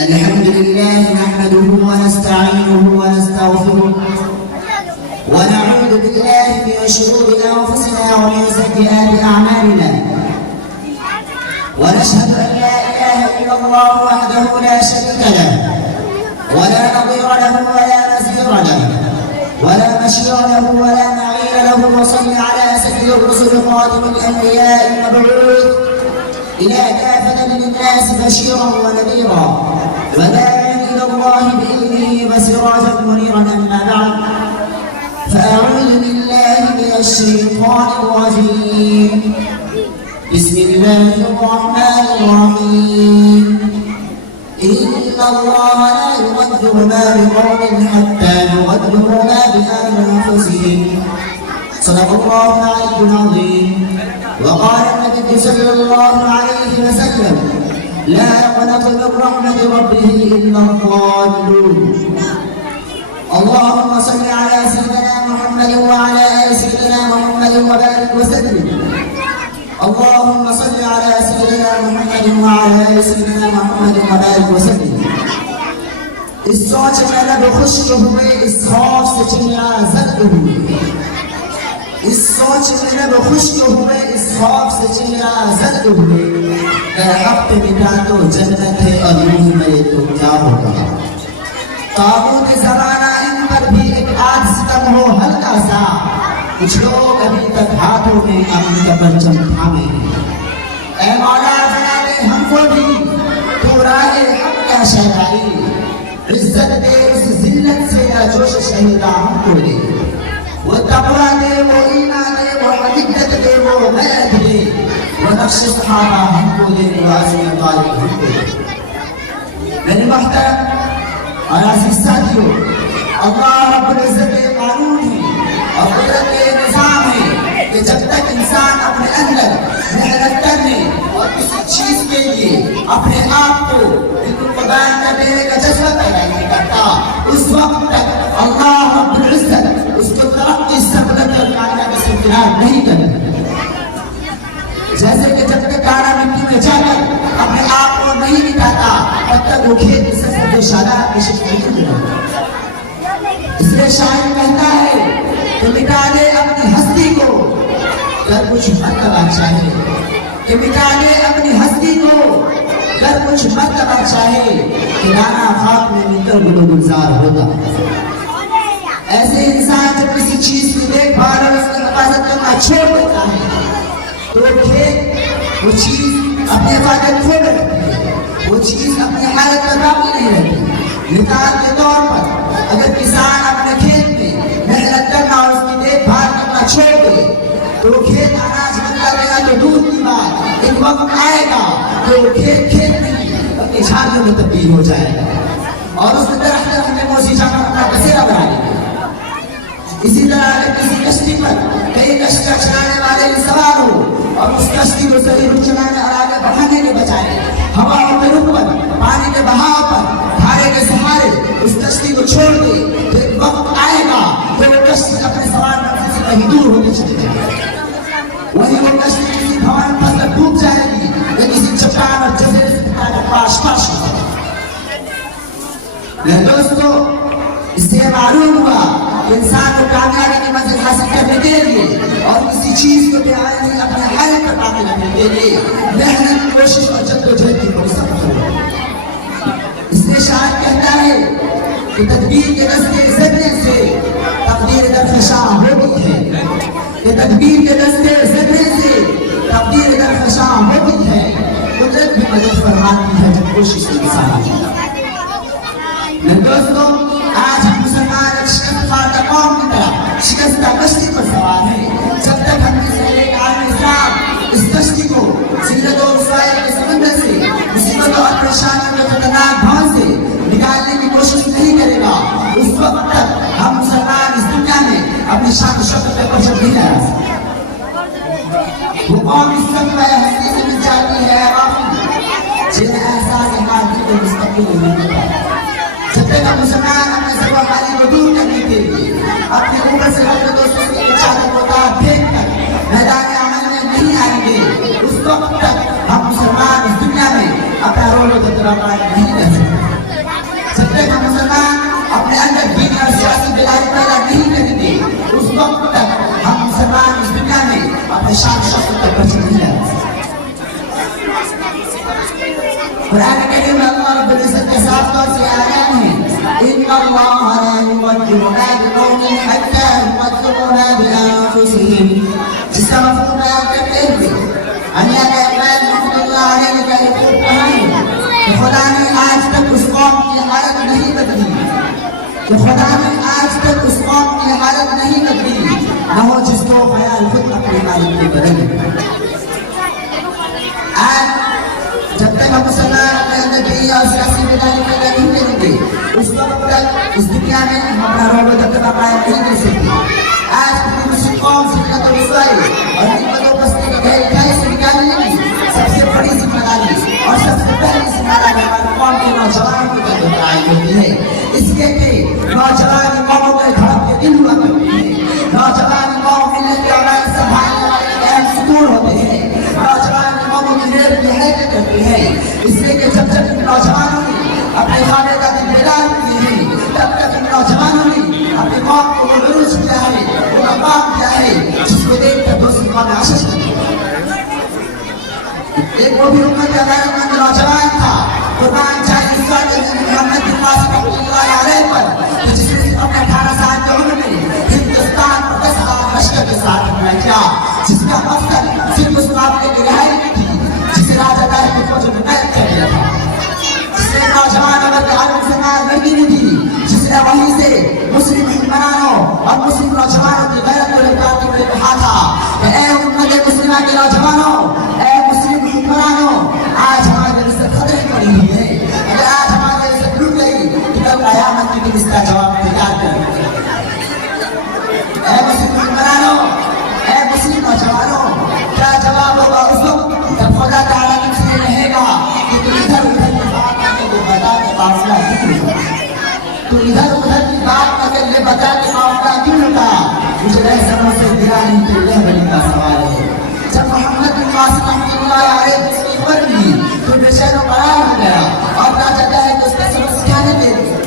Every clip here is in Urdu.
الحمد لله نحمده ونستعينه ونستغفره ونعوذ بالله من شرور انفسنا ومن سيئات اعمالنا ونشهد ان لا اله الا الله وحده لا شريك له ولا نظير له ولا نزير له ولا مشير له ولا معين له وصل على سيد الرسل خاتم الانبياء المبعوث الى كافه للناس بشيرا ونذيرا وداعيا الى الله باذنه وسراجا منيرا. اما بعد فاعوذ بالله من الشيطان الرجيم. بسم الله الرحمن الرحيم. إن الله لا يغير ما بقوم حتى يغيروا ما بأنفسهم. صدق الله العلي العظيم. وقال النبي صلى الله عليه وسلم: لا يقنط من رحمة ربه إلا الضالون. اللهم صل على سيدنا محمد وعلى آل سيدنا محمد وبارك وسلم. اللهم صل على سيدنا محمد وعلى آل سيدنا محمد وبارك وسلم. اس سوچ میں لب خشک ہوئے، اس خوف سے چہرہ زرد ہوئے. اس سوچ میں لب خشک ہوئے، اس خوف سے چہرہ زرد ہوئے. اے حق پہ مٹا تو جنت ہے اور یوں ہی مرے تو کیا ہوگا. تابوت زمانہ ان پر بھی ایک آج ستم ہو ہلکا سا. کچھ لوگ ابھی تک ہاتھوں میں امن کا پرچم تھامے ہیں. اے مولا بنا دے ہم کو بھی تو راہ حق کا شہدائی. عزت دے اس ذلت سے یا جوش شہیدہ ہم کو دے. وہ تقوی دے، وہ ایمان دے، وہ حقیقت دے، وہ غیرت دے. وہ نقش صحابہ ہم کو دے، معاذ طالب ہم کو دے. میرے محترم اور عزیز ساتھیو، اللہ رب العزت قانون ہے اور قدرت کے نظام ہے کہ جب تک انسان اپنے اندر محنت کرنے اور کسی چیز کے لیے اپنے آپ کو بالکل قربان کر دینے کا جذبہ پیدا نہیں کرتا، اس وقت تک اللہ رب العزت اس کو ترقی سبلت اور کامیابی سے کنار نہیں کرتا. جیسے کہ جب تک دانا مٹی میں جا کر اپنے آپ کو نہیں مٹاتا تب تک وہ کھیت سے سبز شاداب کی شکل نہیں ملتا. اس لیے شاعر کہتا ہے کہ مٹا دے اپنی ہستی کو گر کچھ مرتبہ چاہے. کہ مٹا دے اپنی ہستی کو گر کچھ مرتبہ چاہے. کہ دانا خاک میں مل کر گل و گلزار ہوگا. ایسے انسان جب کسی چیز کی دیکھ بھال اور اس کی حفاظت کرنا چھوڑ دیتا ہے تو کھیت وہ چیز اپنی حفاظت کھو بیٹھتی ہے. وہ چیز اپنی حالت پر باقی نہیں رہتی. مثال کے طور پر اگر کسان اپنے کھیت میں محنت کرنا اور اس کی دیکھ بھال کرنا چھوڑ دے تو کھیت اناج بنتا رہے گا. تو دور کی بات ایک وقت آئے گا تو کھیت نہیں اپنی جھاڑیوں میں تبدیل ہو جائے گا اور اس درخت اپنے موسی جا کر اپنا بسیرا بنائے گا. اسی طرح اگر کسی کشتی پر کئی کشتیاں چلانے والے سوار ہو اور اس کشتی کو صحیح رخ چلانے اور آگے بڑھانے کے بجائے ہواؤں کے رخ پر، پانی کے بہاؤ پر، دھارے کے سہارے اس کشتی کو چھوڑ دے تو ایک وقت آئے گا کہ وہ کشتی اپنے سوار منزل سے کہیں دور ہوتے چلی جائے گی. وہی وہ کشتی کسی بھون پر ڈوب جائے گی یا کسی چٹان اور جزیرے سے پاش ہوگا. دوستو، اس سے معلوم ہوا کہ انسان کو کامیابی کی منزل حاصل کرنے کے لیے اور کسی چیز کو اپنے حل پر باقی رکھنے کے لیے محنت، کوشش اور جدوجہد کی فرصت ہو. اس لیے شاعر کہتا ہے کہ تدبیر کے دستے ذریعے سے تقدیر درخشاں ہوتی ہے. کہ تدبیر کے دستے ذریعے سے تقدیر درخشاں ہوتی ہے. قدرت بھی مدد فرماتی ہے جب کوشش انسان کی. دوستوں، آج ہم مسلمان ایک شکستہ قوم کی طرح شکستہ کشتی پر سوار ہیں. جب تک ہم اس عالم اسلام اس کشتی کو ذلت و رسوائی کے سمندر سے، مصیبتوں اور پریشانیوں کے خطرناک بھاؤں سے نکالنے کی کوشش نہیں کرے گا، اس وقت تک ہم مسلمان اس دنیا میں اپنی شان و شوکت پہ پرچم نہیں لہرا سکتے. وہ قوم اس سب میں ہستی سے مل جاتی ہے جنہیں احساس حاضری کو مستقبل نہیں ملتا. جب تک ہم مسلمان اپنے سوا خالی کو دور کرنے کے لیے اپنے اوپر سے اپنے دوستوں کی چادر کو تار پھینک کر میدان عمل میں نہیں آئیں گے، اس وقت تک ہم مسلمان اس دنیا میں اپنا رول و تجربہ نہیں کر سکتے. پرچم نہیں لگا. قرآن کریم میں اللہ رب العزت کے صاف طور سے آیات ہیں ان اللہ لا یغیر ما بقوم حتی یغیروا ما بانفسہم، جس کا مفہوم بیان کرتے ہوئے اللہ کا اقبال رحمۃ اللہ علیہ کا یہ خوب کہانی کہ خدا نے آج تک اس قوم کی حالت نہیں بدلی، کہ خدا نے آج تک اس قوم کی حالت نہیں بدلی، نہ ہو جس کو خیال خود اپنی حالت کو بدلے. آج جب تک ہم مسلمان اپنے اندر دینی اور سیاسی بیداری پیدا نہیں کریں گے اس وقت تک اس دنیا میں ہم اپنا رعب و دبدبہ قائم نہیں کر سکتے. آج پوری مسلم قوم ذلت و رسوائی اور غربت و پستی کی گہری کھائی سے نکالنے کی سب سے بڑی ذمہ داری اور سب سے پہلی ذمہ داری ہماری قوم کے نوجوانوں کی طرف قائم ہوتی ہے. اس لیے کہ نوجوان قوموں میں دھڑک کے دل ہوا کرتی ہے. نوجوان قوم ملت کی اولاد سنبھالنے والے اہم ستون ہوتے ہیں. نوجوان قوموں کی ریڑھ کی حرکت کرتی ہے. اس لیے کہ جب جب ان نوجوانوں نے اپنے خانے کا دل بیدار کیے ہیں تب تک ان نوجوانوں نے اپنی قوم کو مروج کیا ہے، وہ مقام کیا ہے جس کو دیکھ کر دوسری قومیں آشش کرتی ہیں. ایک وہ بھی امت کا غیرت مند نوجوان تھا قربان جائے محمد بن قاسم رحمۃ اللہ علیہ پر، جس نے اپنے 18 سال کی عمر میں ہندوستان پر 10,000 لشکر کے ساتھ حملہ کیا، جس کا مقصد صرف اس معاملے کی رہائی نہیں تھی جسے راجہ طاہر کی فوج نے قید کر دیا تھا، جس نے نوجوان عمر کے عالم سے لڑکی نہیں تھی، جس نے وہیں سے مسلم حکمرانوں اور مسلم نوجوانوں کی غیرت کو لٹاتے ہوئے کہا تھا کہ اے امت مسلمہ کے نوجوانوں، اے مسلم حکمرانوں، آج ہمارے دل سے خطرے پڑی ہوئی ہے. اگر آج ہمارے دل سے ٹوٹ گئی تو کل قیامت کے دن اس کا جواب تیار کر. اے مسلم حکمرانوں، اے مسلم نوجوانوں، کیا جواب ہوگا اس وقت جب خدا تعالیٰ تم سے رہے گا کہ تم ادھر ادھر کی بات کر کے یہ بتا کے معاملہ کیوں ہوگا، تم ادھر ادھر کی بات کر کے یہ بتا کے معاملہ کیوں ہوگا. مجھے رہزنوں سے گرانی کے رہبری کا سوال ہے. جب محمد بن قاسم رحمۃ اللہ علیہ کی خبر ملی تو بے چین و قرار ہو گیا اور راجہ طاہر کو اس کا سبق سکھانے کے لیے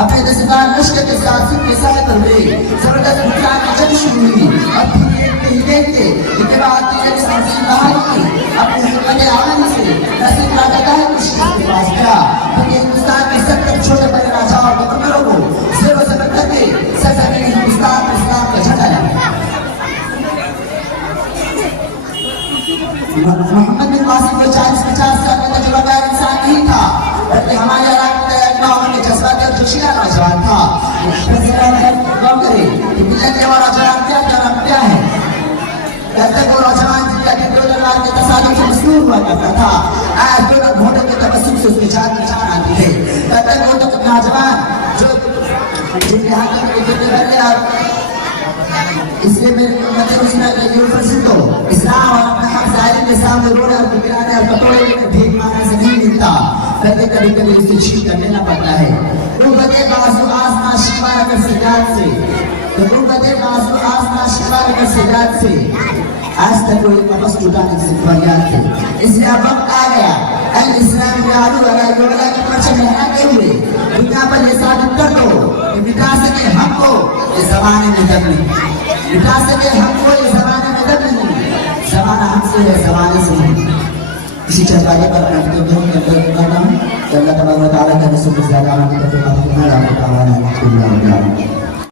اپنے 10,000 لشکر کے ساتھ سکھ کے سائے پر ہوئے. زبردست بھٹان کی جنگ شروع ہوئی اور پھر دیکھتے اس کے بعد تیرے سانسی بہاری کی اپنے حکمت عمل سے نصیب راجہ طاہر کی شکست کے پاس گیا. کیونکہ ہندوستان کے 70 چھوٹے بڑے راجاؤں اور گورنروں کو زیر و زبر کر کے سرزمین ہندوستان میں اسلام کا جھنڈا لگایا. محمد بن قاسم کو 40-50 سال کا تجربہ دار انسان نہیں تھا بلکہ ہمارے علاقے کا ایک نوجوان کے جذبات اور جوشیلا نوجوان تھا. غور کرے کہ ملت کے وہ نوجوان کیا ہے. کہتے وہ نوجوان جن کا دل دو دربار کے تصادم سے مسرور ہوا کرتا تھا آج دو گھوڑوں کے تبسم سے اس کی جان کی جان آتی ہے. کہتے وہ نوجوان جو جن کے ہاتھ میں گرتے رہتے اور اس لیے میرے امت مسلمہ کے لیے فرض ہو اسلام اور اپنے حق ظاہر کے سامنے روڑے اور بگڑانے اور کٹوڑے میں بھیک مانگنے سے نہیں ملتا بلکہ کبھی کبھی اس سے چھین کر لینا پڑتا ہے. غربت بازو آسنا شکار اگر سجاد سے غربت بازو آسنا شکار اگر سجاد سے آج تک کوئی نفس ٹوٹانے سے فریاد تھے. اس لیے اب وقت آ گیا الاسلام کے آلو علیہ وغیرہ کے پرچم لہراتے ہوئے دنیا پر یہ ثابت کر دو کہ مٹا سکے ہم کو یہ زمانے میں دم نہیں، مٹا سکے ہم کو یہ زمانے میں دم نہیں، زمانہ ہم سے ہے زمانے سے نہیں. اسی جذباتے پر اپنے کرتا ہوں کہ اللہ تبارک و تعالیٰ کا رسول صلی اللہ علیہ وسلم کی طرف